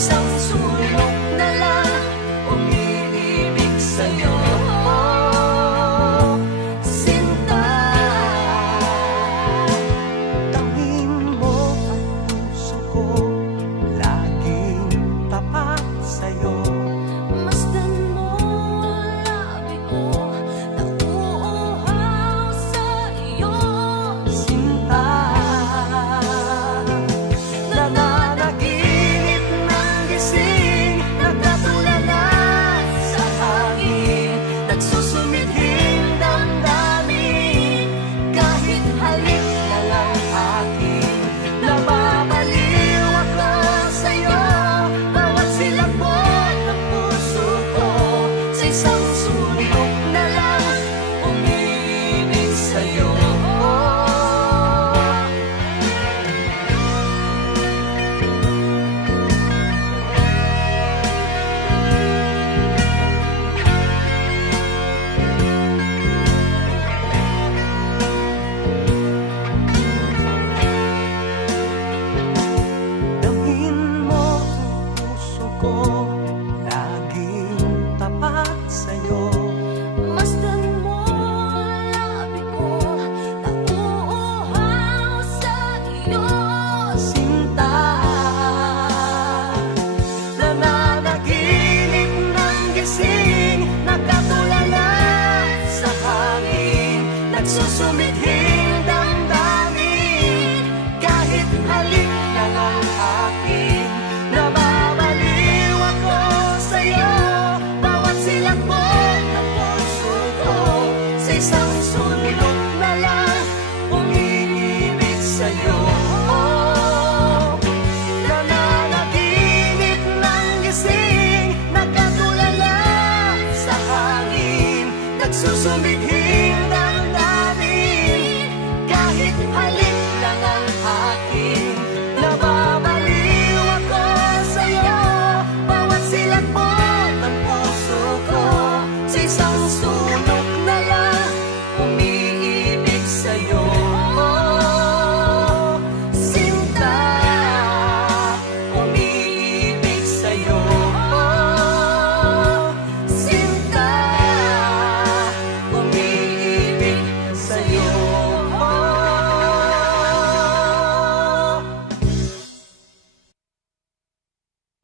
isang sulok na lang umiibig sa'yo, sinta. Tangin mo ang puso ko, laging tapat sa'yo. Masdan mo labi ko, nauuhaw sa iyo, Sinta, nananaginip ng gising, nagtatulala sa hangin, nagsusumidhing damdamin. Kahit halik na lang akin, nababaliw ako sa'yo. Bawat silabot ng puso ko, sa isang sulok na lang umiibig sa'yo. damhin mo ang puso ko, laging tapat sa'yo. Masdan mo labi ko, nauuhaw sa iyo, Sinta, nananaginip ng gising, nakatulala sa hangin, nagsusumidhing